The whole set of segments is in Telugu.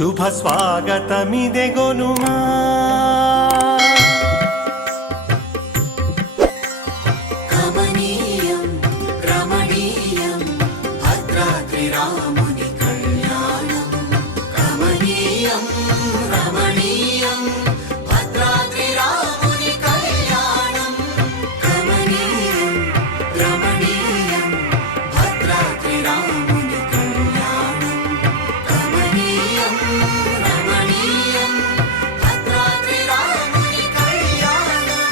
శుభ స్వాగతమిదే గొనుమా కమనీయం రమణీయం భద్రాద్రి రాముని కళ్యాణం కమనీయం రమణీయం భద్రాద్రి రాముని కళ్యాణం కమనీయం రమణీయం భద్రాద్రి రాముని కళ్యాణం కమనీయం రమణీయం భద్రాద్రి రాముని కళ్యాణం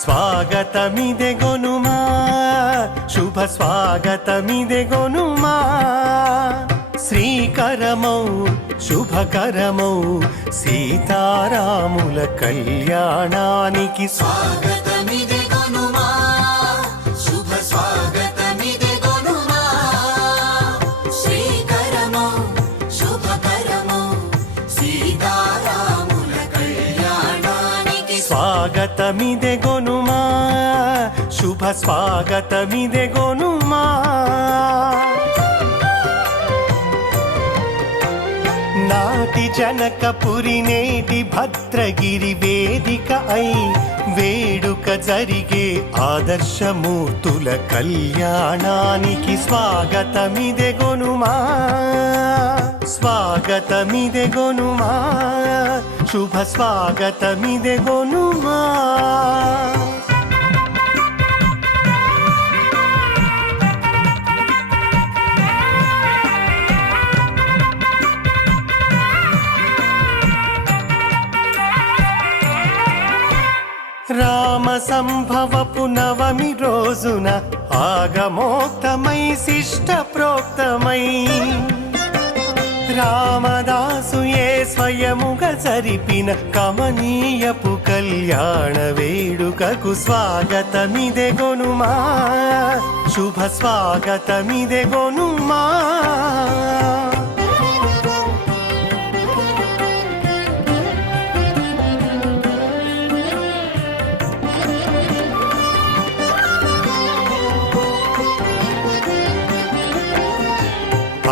స్వాగతమిదే గొనుమా శుభ స్వాగతమిదే గొనుమా శ్రీకరమౌ శుభకరమౌ సీతారాముల కళ్యాణానికి స్వాగతమిదే గొనుమా శుభ స్వాగతమిదే గొనుమా శ్రీకరమౌ శుభకరమౌ సీతారాముల కళ్యాణానికి స్వాగతమిదే గొనుమా శుభ స్వాగతమిదే గొనుమా నాటి జనకపురి నేటి భద్రగిరి వేదిక అయి వేడుక జరిగే ఆదర్శమూర్తుల కళ్యాణానికి స్వాగతమిదే గొనుమా స్వాగతమిదే గొనుమా శుభ స్వాగతమిదే గొనుమా రామ సంభవపు నవమి రోజున ఆగమోక్తమై శిష్ట ప్రోక్తమై రామదాసుయే స్వయముగా జరిపిన కమనీయపు కళ్యాణ వేడుకకు స్వాగతమిదే గొనుమా శుభ స్వాగతమిదే గొనుమా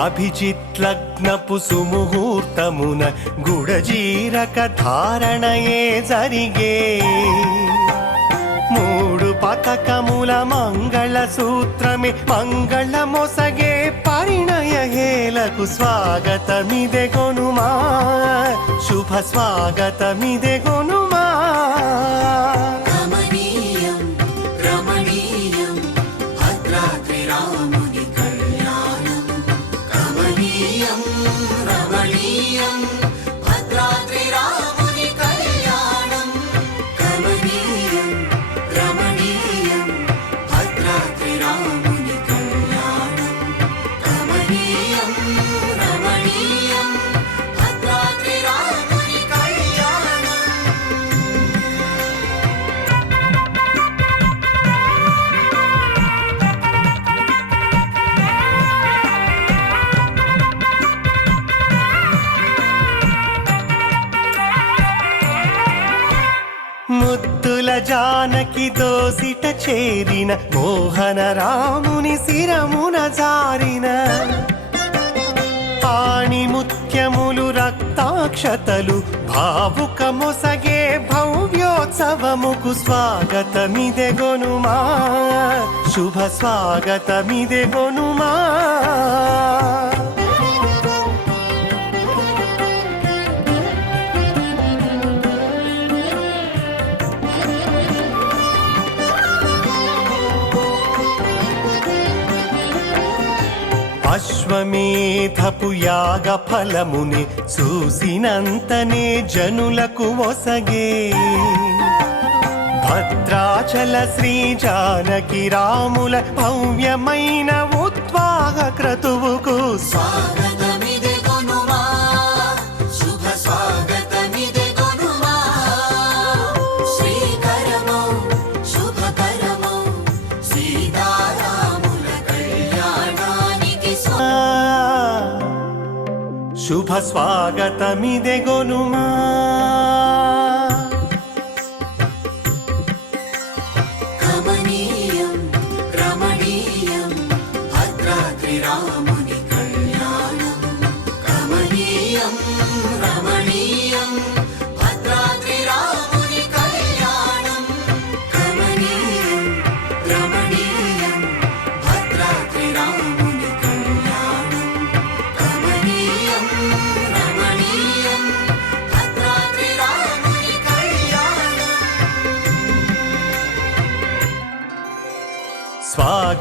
అభిజిత్ లగ్నపు సుముహూర్తమున గుడజీరక ధారణయే జరిగే మూడు పతకముల మంగళ సూత్రమే మంగళ మొసగే పరిణయ హేలకు స్వాగతమిదే గొనుమా శుభ స్వాగతమిదే గొనుమా కమనీయం రమణీయం భద్రాద్రి రాముని కళ్యాణం కమనీయం రమణీయం భద్రాద్రి రాముని కళ్యాణం కమనీయం రమణీయం భద్రాద్రి రాముని కళ్యాణం కమనీయం రమణీయం భద్రాద్రి రాముని కళ్యాణం ముద్దుల జానకి దోసిట చేరిన మోహన రాముని శిరమున జారిన ఆణి ముత్యములు రక్తాక్షతలు భావుక మొసగే భవ్యోత్సవముకు స్వాగతమిదే గొనుమా శుభ స్వాగతమిదే గొనుమా అశ్వమేధపు యాగ ఫలముని చూసినంతనే జనులకు ఒసగే భద్రాచల శ్రీ జానకి రాముల భవ్యమైన ఉద్వాహ క్రతువుకు స్వాగతమిదే గొనుమా శుభ స్వాగతమిదే గొనుమా శ్రీకరమౌ శుభకరమౌ సీతారాముల కళ్యాణానికి శుభ స్వాగతమిదే గొనుమా కమనీయం రమణీయం భద్రాద్రి రాముని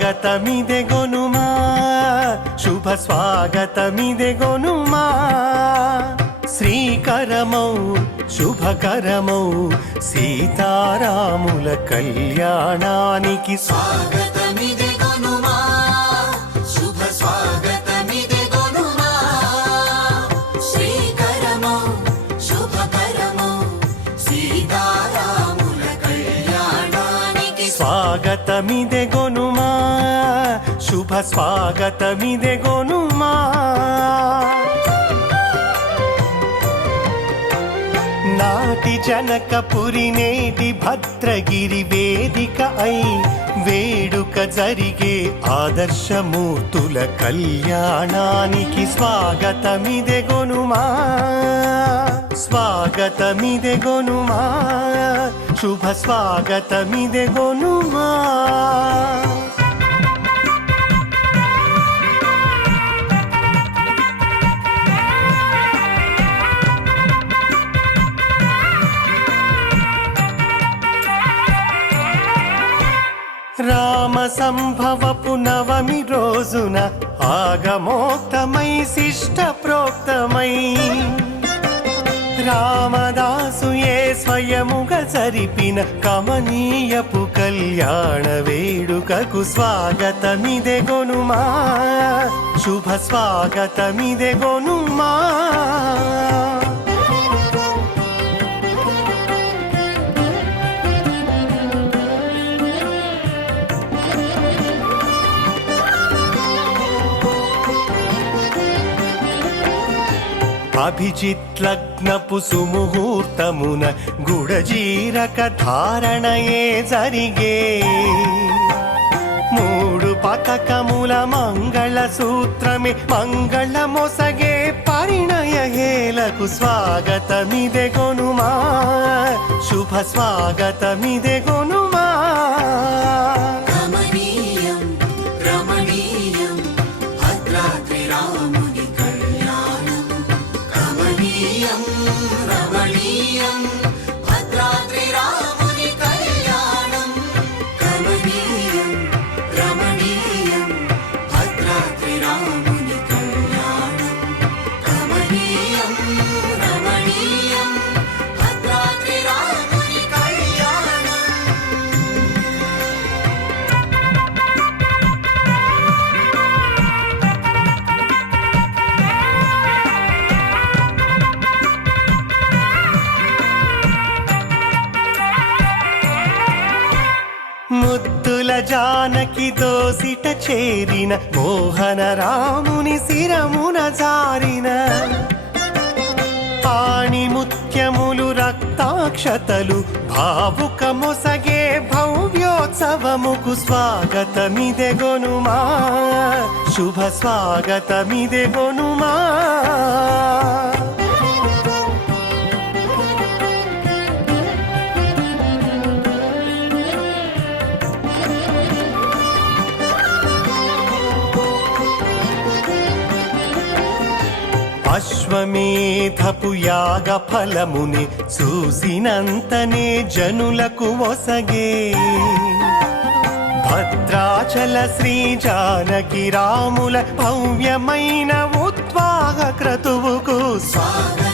స్వాగతమిదే గొనుమా శుభ స్వాగతమిదే గొనుమా శ్రీకరమౌ శుభకరమౌ సీతారాముల కళ్యాణానికి స్వాగతమిదే గొనుమా శుభ స్వాగతమిదే గొనుమా శ్రీకరమౌ శుభకరమౌ సీతారాముల కళ్యాణానికి స్వాగతమిదే గొనుమా శుభ స్వాగతమిదే గొనుమా నాటి జనకపురి నేటి భద్రగిరి వేదిక అయి వేడుక జరిగే ఆదర్శమూర్తుల కళ్యాణానికి స్వాగతమిదే గొనుమా స్వాగతమిదే గొనుమా శుభ స్వాగతమిదే గొనుమా రామ సంభవపు నవమి రోజున ఆగమోక్తమై శిష్ట ప్రోక్తమై రామదాసు ఏ స్వయముగా జరిపిన కమనీయపు కళ్యాణ వేడుకకు స్వాగతమిదే గొనుమా శుభ స్వాగతమిదే గొనుమా అభిజిత్ లగ్నపు సుముహూర్తమున గుడజీరక ధారణయే జరిగే మూడు పతకముల మంగళ సూత్రమే మంగళ మొసగే పరిణయ హేలకు స్వాగతమిదే గొనుమా శుభ స్వాగతమిదే గొనుమా కమనీయం రమణీయం భద్రాద్రి రాముని కళ్యాణం కమనీయం రమణీయం భద్రాద్రి రాముని కళ్యాణం కమనీయం రమణీయం భద్రాద్రి రాముని కళ్యాణం కమనీయం రమణీయం భద్రాద్రి రాముని కళ్యాణం ముద్దుల జానకి దోసిట చేరిన మోహన రాముని శిరమున జారిన పాణి ముత్యములు రక్తాక్షతలు భావుక మొసగే భవ్యోత్సవముకు స్వాగతమిదే గొనుమా శుభ స్వాగతమిదే గొనుమా అశ్వమేధపు యాగ ఫలముని చూసినంతనే జనులకు ఒసగే భద్రాచల శ్రీ జానకి రాముల భవ్యమైన ఉత్వాహ క్రతువుకు స్వాగతమిదే